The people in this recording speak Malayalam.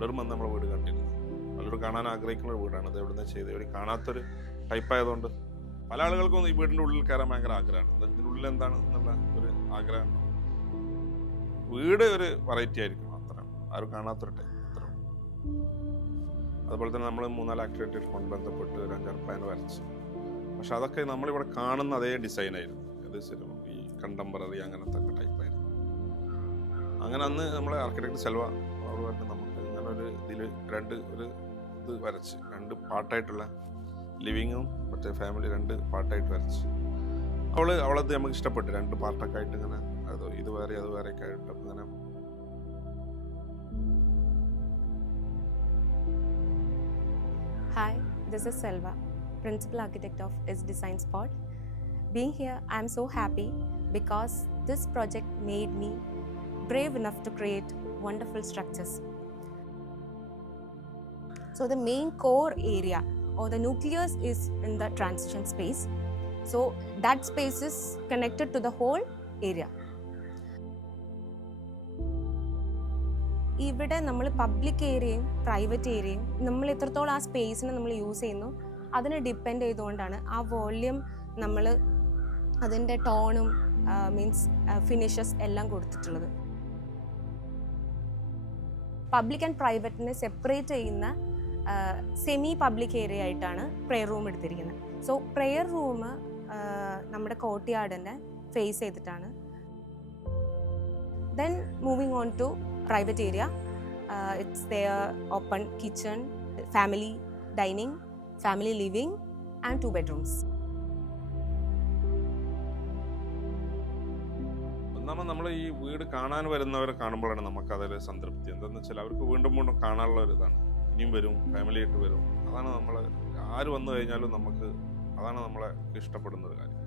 പലരും വന്ന് നമ്മളെ വീട് കണ്ടിരുന്നു. പലരും കാണാൻ ആഗ്രഹിക്കുന്ന ഒരു വീടാണ്. ഇത് എവിടുന്ന് ചെയ്ത് ഒരു കാണാത്തൊരു ടൈപ്പ് ആയതുകൊണ്ട് പല ആളുകൾക്കും ഈ വീടിന്റെ ഉള്ളിൽ കയറാൻ ഭയങ്കര ആഗ്രഹമാണ്. ഇത് ഇതിന്റെ ഉള്ളിൽ എന്താണ് എന്നുള്ള ഒരു ആഗ്രഹം വീട് ഒരു വെറൈറ്റി ആയിരിക്കും അത്ര ആരും കാണാത്തൊരു ടൈപ്പ് അത്ര അതുപോലെ തന്നെ നമ്മൾ മൂന്നാൽ ആക്ടിവിറ്റീസ് കൊണ്ട് ബന്ധപ്പെട്ട് ഒരു അഞ്ചാറ് പ്ലാൻ വരച്ചു. പക്ഷെ അതൊക്കെ നമ്മളിവിടെ കാണുന്ന അതേ ഡിസൈൻ ആയിരുന്നു. അത് ശരി ഈ കണ്ടംപററി അങ്ങനത്തെ ടൈപ്പ് ആയിരുന്നു. അങ്ങനെ അന്ന് നമ്മളെ ആർക്കിടെക്ട് സെൽവ നമുക്ക് ഇങ്ങനെ ഒരു ഇതിൽ രണ്ട് ഒരു ഇത് വരച്ച് രണ്ട് പാർട്ടായിട്ടുള്ള ലിവിങ്ങും മറ്റേ ഫാമിലി രണ്ട് പാർട്ടായിട്ട് വരച്ച് അവൾ അവളത് നമുക്ക് ഇഷ്ടപ്പെട്ടു രണ്ട് പാർട്ടൊക്കെ ആയിട്ട് ഇങ്ങനെ അത് ഇത് വേറെ അത് വേറെ ഒക്കെ ആയിട്ട് അങ്ങനെ Hi, this is Selva, Principal Architect of Is Design Spot. Being here, I am so happy because this project made me brave enough to create wonderful structures. So, the main core area or the nucleus is in the transition space. So, that space is connected to the whole area. ഇവിടെ നമ്മൾ പബ്ലിക് ഏരിയയും പ്രൈവറ്റ് ഏരിയയും നമ്മൾ എത്രത്തോളം ആ സ്പേസിനെ നമ്മൾ യൂസ് ചെയ്യുന്നു അതിനെ ഡിപ്പെൻഡ് ചെയ്തുകൊണ്ടാണ് ആ വോള്യം നമ്മൾ അതിന്റെ ടോണും മീൻസ് ഫിനിഷസ് എല്ലാം കൊടുത്തിട്ടുള്ളത് പബ്ലിക് ആൻഡ് പ്രൈവറ്റിനെ സെപ്പറേറ്റ് ചെയ്യുന്ന സെമി പബ്ലിക് ഏരിയ ആയിട്ടാണ് പ്രെയർ റൂം എടുത്തിരിക്കുന്നത്. സോ പ്രെയർ റൂം നമ്മുടെ കോട്ടിയാടിനെ ഫേസ് ചെയ്തിട്ടാണ്. Then moving on to private area it's the open kitchen family dining family living and two bedrooms നമ്മൾ നമ്മൾ ഈ വീട് കാണാൻ വരുന്നവരെ കാണുമ്പോഴാണ് നമുക്ക് അതിൽ സംതൃപ്തി. എന്താണെന്ന് വെച്ചാൽ അവർക്ക് വീണ്ടും വീണ്ടും കാണാനുള്ള ഒരു ഇതാണ്. ഇനിയും വരും ഫാമിലി ആയിട്ട് വരും. അതാണ് നമ്മൾ ആര് വന്നു കഴിഞ്ഞാലും നമുക്ക് അതാണ് നമ്മളെ ഇഷ്ടപ്പെടുന്ന ഒരു കാര്യം.